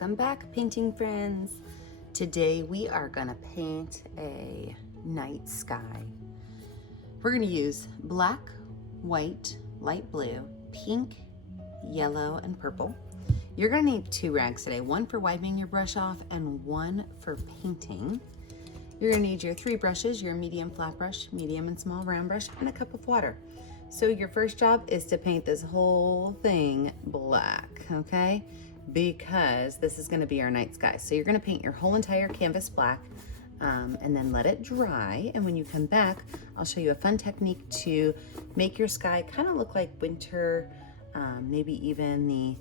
Welcome back, painting friends. Today we are gonna paint a night sky. We're gonna use black, white, light blue, pink, yellow, and purple. You're gonna need 2 rags today, one for wiping your brush off and one for painting. You're gonna need your 3 brushes, your medium flat brush, medium and small round brush, and a cup of water. So your first job is to paint this whole thing black, okay? Because this is gonna be our night sky. So you're gonna paint your whole entire canvas black and then let it dry. And when you come back, I'll show you a fun technique to make your sky kind of look like winter, maybe even the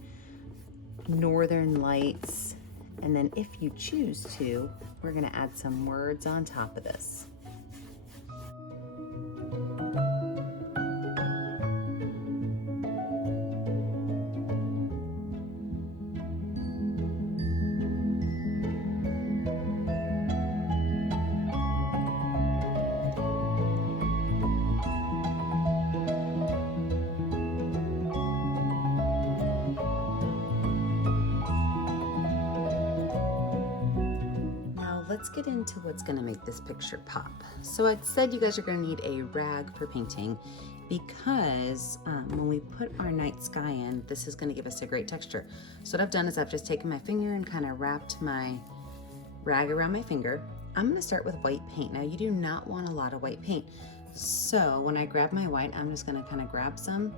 northern lights. And then if you choose to, we're gonna add some words on top of this. Let's get into what's gonna make this picture pop. So I said you guys are gonna need a rag for painting because when we put our night sky in, this is gonna give us a great texture. So what I've done is I've just taken my finger and kind of wrapped my rag around my finger. I'm gonna start with white paint. Now you do not want a lot of white paint. So when I grab my white, I'm just gonna kind of grab some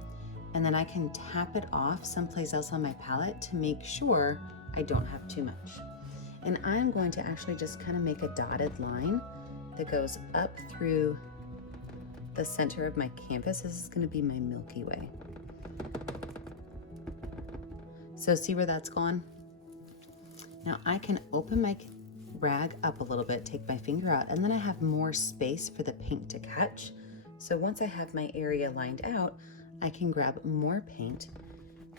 and then I can tap it off someplace else on my palette to make sure I don't have too much. And I'm going to actually just kind of make a dotted line that goes up through the center of my canvas. This is going to be my Milky Way. So see where that's gone? Now I can open my rag up a little bit, take my finger out, and then I have more space for the paint to catch. So once I have my area lined out, I can grab more paint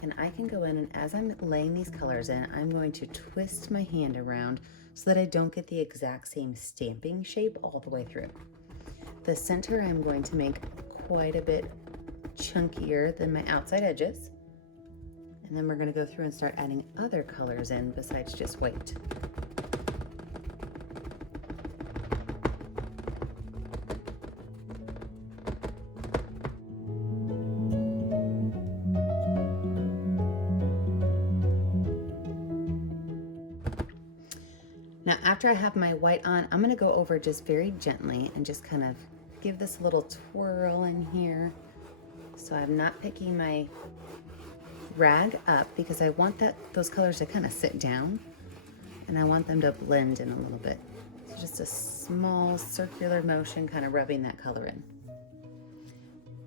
and I can go in, and as I'm laying these colors in, I'm going to twist my hand around so that I don't get the exact same stamping shape all the way through. The center I'm going to make quite a bit chunkier than my outside edges. And then we're gonna go through and start adding other colors in besides just white. Now, after I have my white on, I'm gonna go over just very gently and just kind of give this a little twirl in here. So I'm not picking my rag up because I want those colors to kind of sit down and I want them to blend in a little bit. So just a small circular motion, kind of rubbing that color in.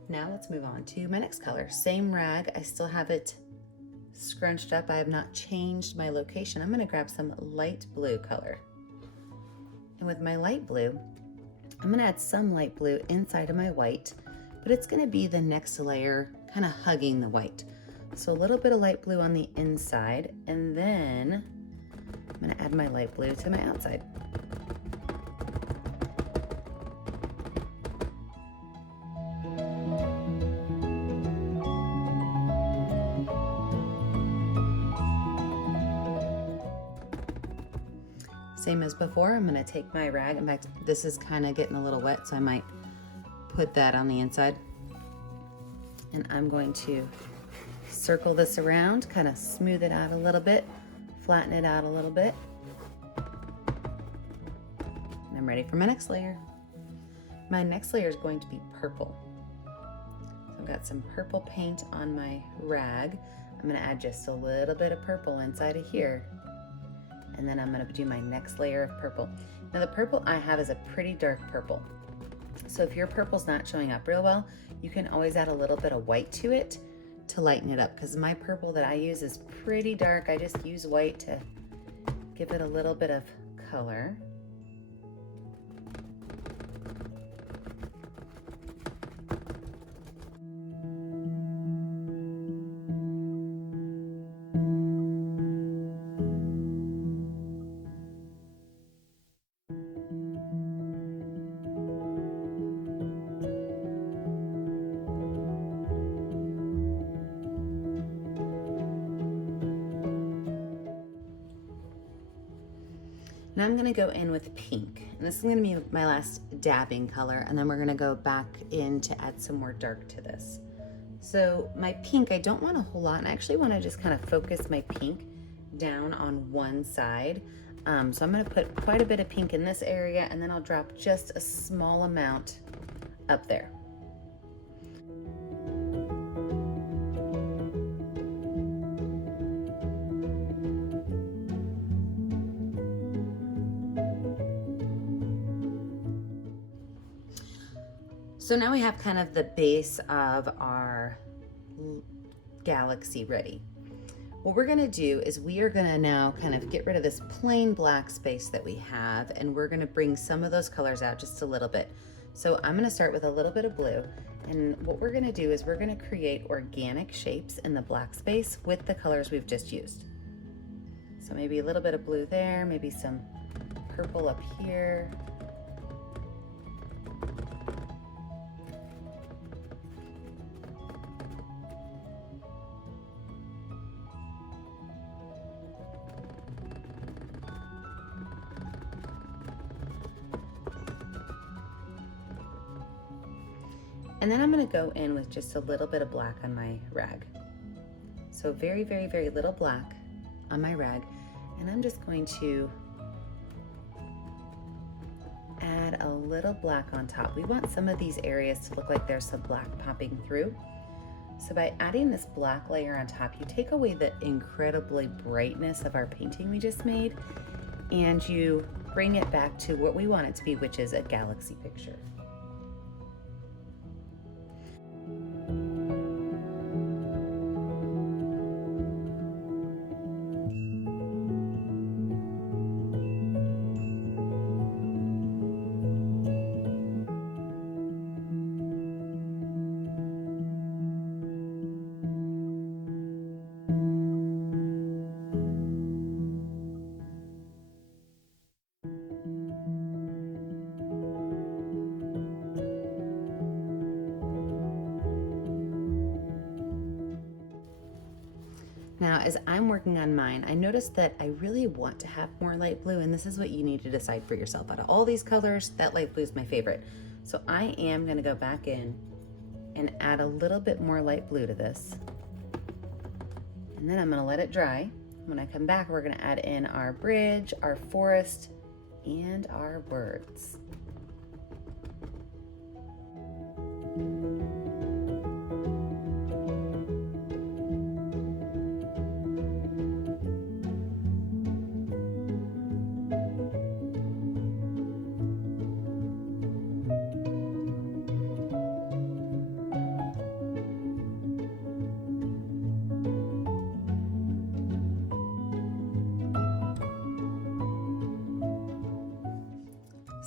Now let's move on to my next color. Same rag, I still have it scrunched up. I have not changed my location. I'm going to grab some light blue color. And with my light blue, I'm going to add some light blue inside of my white, but it's going to be the next layer kind of hugging the white. So a little bit of light blue on the inside, and then I'm going to add my light blue to my outside. Same as before, I'm gonna take my rag. In fact, this is kind of getting a little wet, so I might put that on the inside. And I'm going to circle this around, kind of smooth it out a little bit, flatten it out a little bit. And I'm ready for my next layer. My next layer is going to be purple. So I've got some purple paint on my rag. I'm gonna add just a little bit of purple inside of here. And then I'm gonna do my next layer of purple. Now the purple I have is a pretty dark purple. So if your purple's not showing up real well, you can always add a little bit of white to it to lighten it up, because my purple that I use is pretty dark. I just use white to give it a little bit of color. Now I'm gonna go in with pink, and this is gonna be my last dabbing color, and then we're gonna go back in to add some more dark to this. So my pink, I don't want a whole lot, and I actually wanna just kind of focus my pink down on one side. So I'm gonna put quite a bit of pink in this area, and then I'll drop just a small amount up there. So now we have kind of the base of our galaxy ready. What we're gonna do is we are gonna now kind of get rid of this plain black space that we have, and we're gonna bring some of those colors out just a little bit. So I'm gonna start with a little bit of blue, and what we're gonna do is we're gonna create organic shapes in the black space with the colors we've just used. So maybe a little bit of blue there, maybe some purple up here. And then I'm gonna go in with just a little bit of black on my rag. So very, very, very little black on my rag. And I'm just going to add a little black on top. We want some of these areas to look like there's some black popping through. So by adding this black layer on top, you take away the incredibly brightness of our painting we just made, and you bring it back to what we want it to be, which is a galaxy picture. Now, as I'm working on mine, I noticed that I really want to have more light blue, and this is what you need to decide for yourself. Out of all these colors, that light blue is my favorite. So I am gonna go back in and add a little bit more light blue to this. And then I'm gonna let it dry. When I come back, we're gonna add in our bridge, our forest, and our words.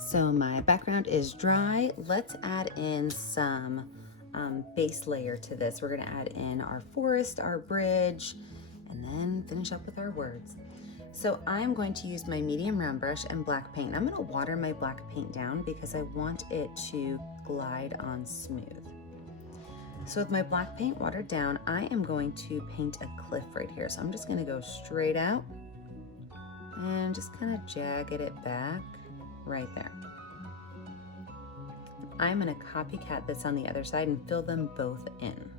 So my background is dry. Let's add in some base layer to this. We're gonna add in our forest, our bridge, and then finish up with our words. So I'm going to use my medium round brush and black paint. I'm gonna water my black paint down because I want it to glide on smooth. So with my black paint watered down, I am going to paint a cliff right here. So I'm just gonna go straight out and just kind of jagged it back right there. I'm gonna copycat this on the other side and fill them both in.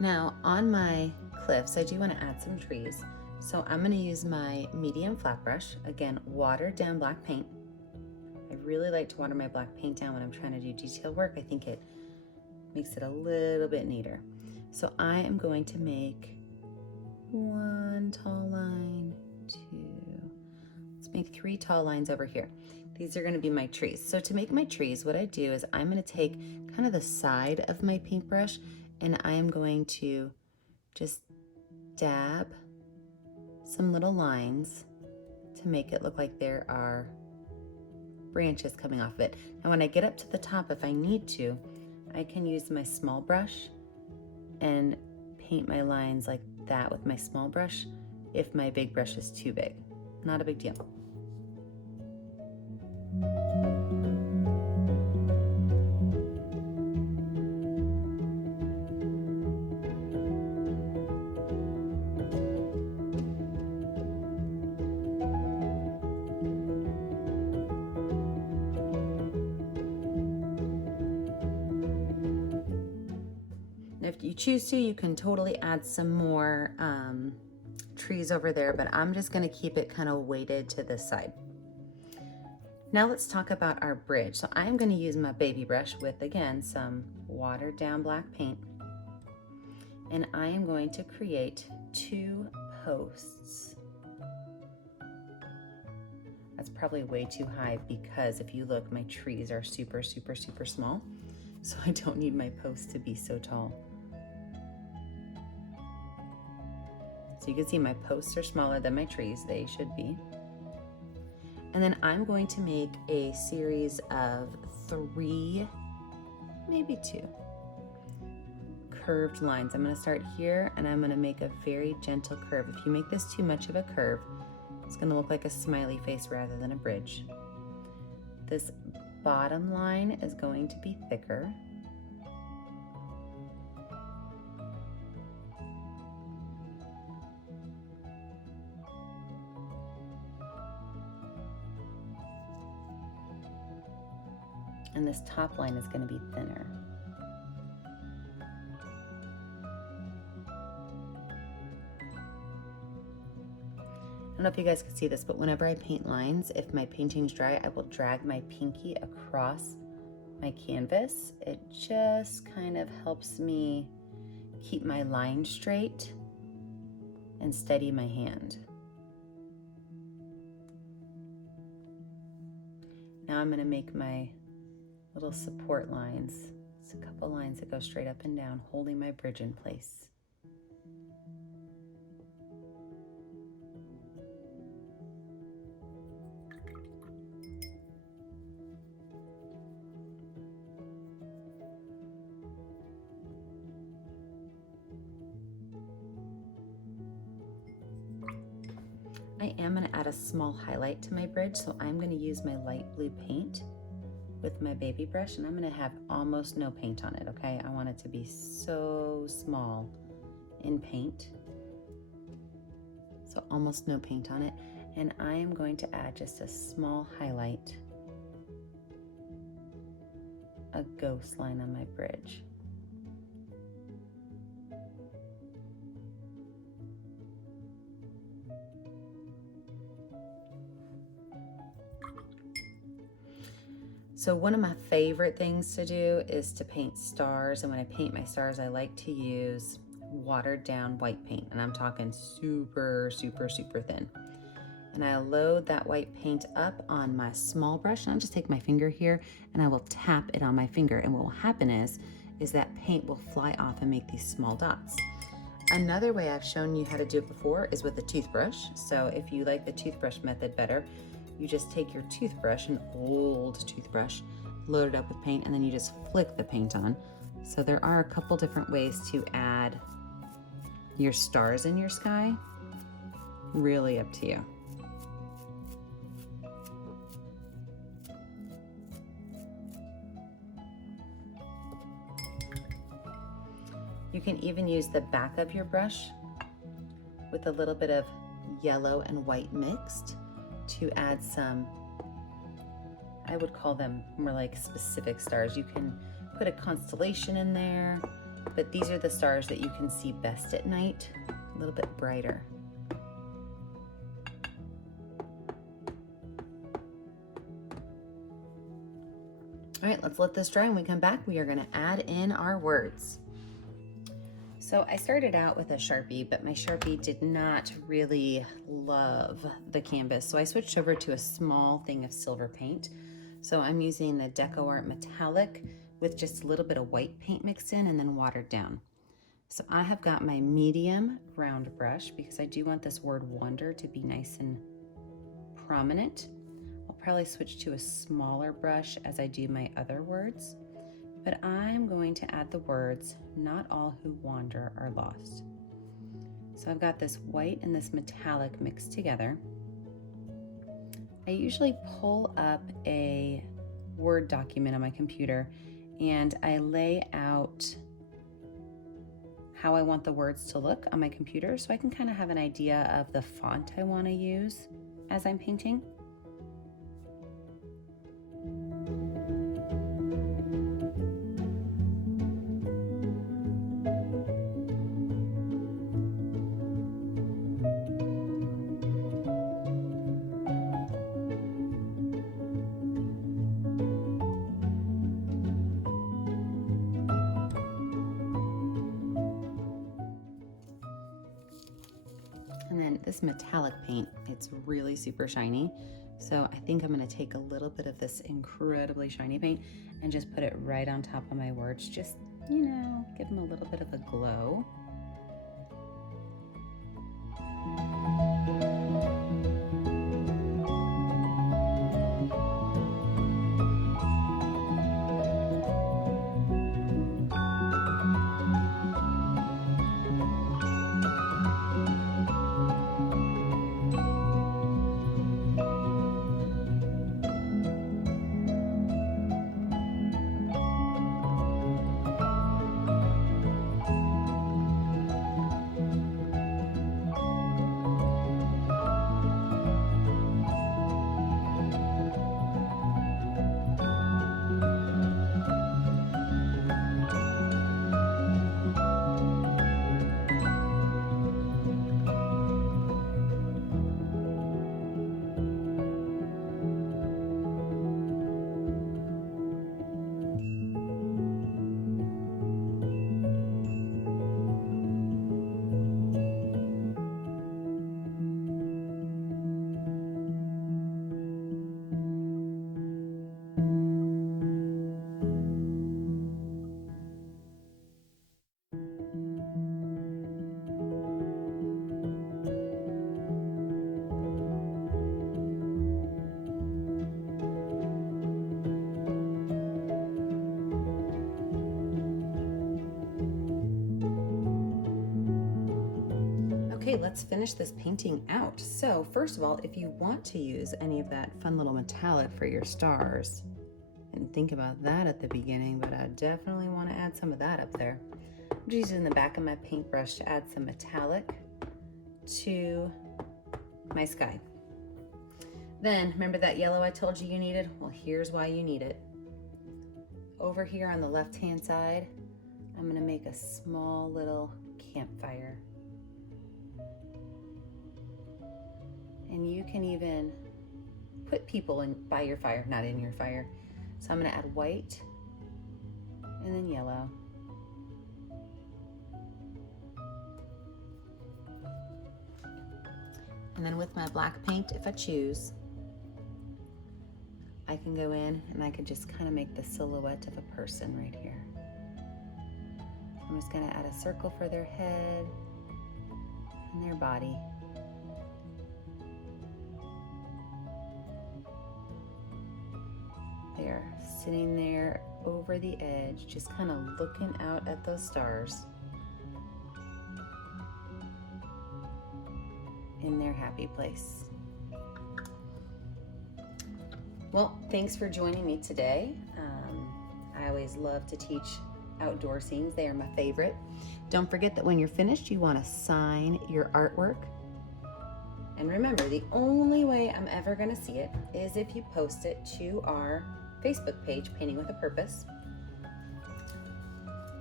Now on my cliffs, I do want to add some trees. So I'm going to use my medium flat brush, again, watered down black paint. I really like to water my black paint down when I'm trying to do detail work. I think it makes it a little bit neater. So I am going to make one tall line, let's make 3 tall lines over here. These are going to be my trees. So to make my trees, what I do is I'm going to take kind of the side of my paintbrush, and I am going to just dab some little lines to make it look like there are branches coming off of it. And when I get up to the top, if I need to, I can use my small brush and paint my lines like that with my small brush if my big brush is too big. Not a big deal. If you choose to, you can totally add some more trees over there, but I'm just gonna keep it kind of weighted to this side. Now let's talk about our bridge. So I'm gonna use my baby brush with, again, some watered down black paint. And I am going to create 2 posts. That's probably way too high because if you look, my trees are super, super, super small. So I don't need my posts to be so tall. So you can see my posts are smaller than my trees, they should be. And then I'm going to make a series of 3, maybe 2 curved lines. I'm gonna start here and I'm gonna make a very gentle curve. If you make this too much of a curve, it's gonna look like a smiley face rather than a bridge. This bottom line is going to be thicker. And this top line is going to be thinner. I don't know if you guys can see this, but whenever I paint lines, if my painting's dry, I will drag my pinky across my canvas. It just kind of helps me keep my line straight and steady my hand. Now I'm going to make my little support lines. It's a couple lines that go straight up and down, holding my bridge in place. I am going to add a small highlight to my bridge, so I'm going to use my light blue paint with my baby brush, and I'm going to have almost no paint on it, okay? I want it to be so small in paint. So almost no paint on it. And I am going to add just a small highlight, a ghost line on my bridge. So one of my favorite things to do is to paint stars. And when I paint my stars, I like to use watered down white paint. And I'm talking super, super, super thin. And I load that white paint up on my small brush. And I'll just take my finger here and I will tap it on my finger. And what will happen is that paint will fly off and make these small dots. Another way I've shown you how to do it before is with a toothbrush. So if you like the toothbrush method better, you just take your toothbrush, an old toothbrush, load it up with paint, and then you just flick the paint on. So there are a couple different ways to add your stars in your sky. Really up to you. You can even use the back of your brush with a little bit of yellow and white mixed to add some, I would call them more like specific stars. You can put a constellation in there, but these are the stars that you can see best at night, a little bit brighter. All right, let's let this dry. When we come back, we are gonna add in our words. So I started out with a Sharpie, but my Sharpie did not really love the canvas. So I switched over to a small thing of silver paint. So I'm using the Deco Art Metallic with just a little bit of white paint mixed in and then watered down. So I have got my medium round brush because I do want this word wonder to be nice and prominent. I'll probably switch to a smaller brush as I do my other words. But I'm going to add the words, not all who wander are lost. So I've got this white and this metallic mixed together. I usually pull up a Word document on my computer and I lay out how I want the words to look on my computer so I can kind of have an idea of the font I want to use as I'm painting. And then this metallic paint, it's really super shiny. So I think I'm gonna take a little bit of this incredibly shiny paint and just put it right on top of my words. Just, you know, give them a little bit of a glow. Okay, let's finish this painting out. So first of all, if you want to use any of that fun little metallic for your stars, didn't think about that at the beginning, but I definitely want to add some of that up there. I'm just using the back of my paintbrush to add some metallic to my sky. Then remember that yellow I told you needed? Well, here's why you need it. Over here on the left-hand side, I'm gonna make a small little campfire. And you can even put people in by your fire, not in your fire. So I'm gonna add white and then yellow. And then with my black paint, if I choose, I can go in and I can just kind of make the silhouette of a person right here. I'm just gonna add a circle for their head and their body. They're sitting there over the edge, just kind of looking out at those stars in their happy place. Well, thanks for joining me today. I always love to teach outdoor scenes. They are my favorite. Don't forget that when you're finished, you want to sign your artwork. And remember, the only way I'm ever going to see it is if you post it to our Facebook page, Painting with a Purpose.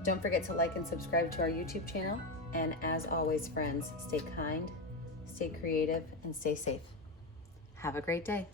Don't forget to like and subscribe to our YouTube channel. And as always, friends, stay kind, stay creative, and stay safe. Have a great day.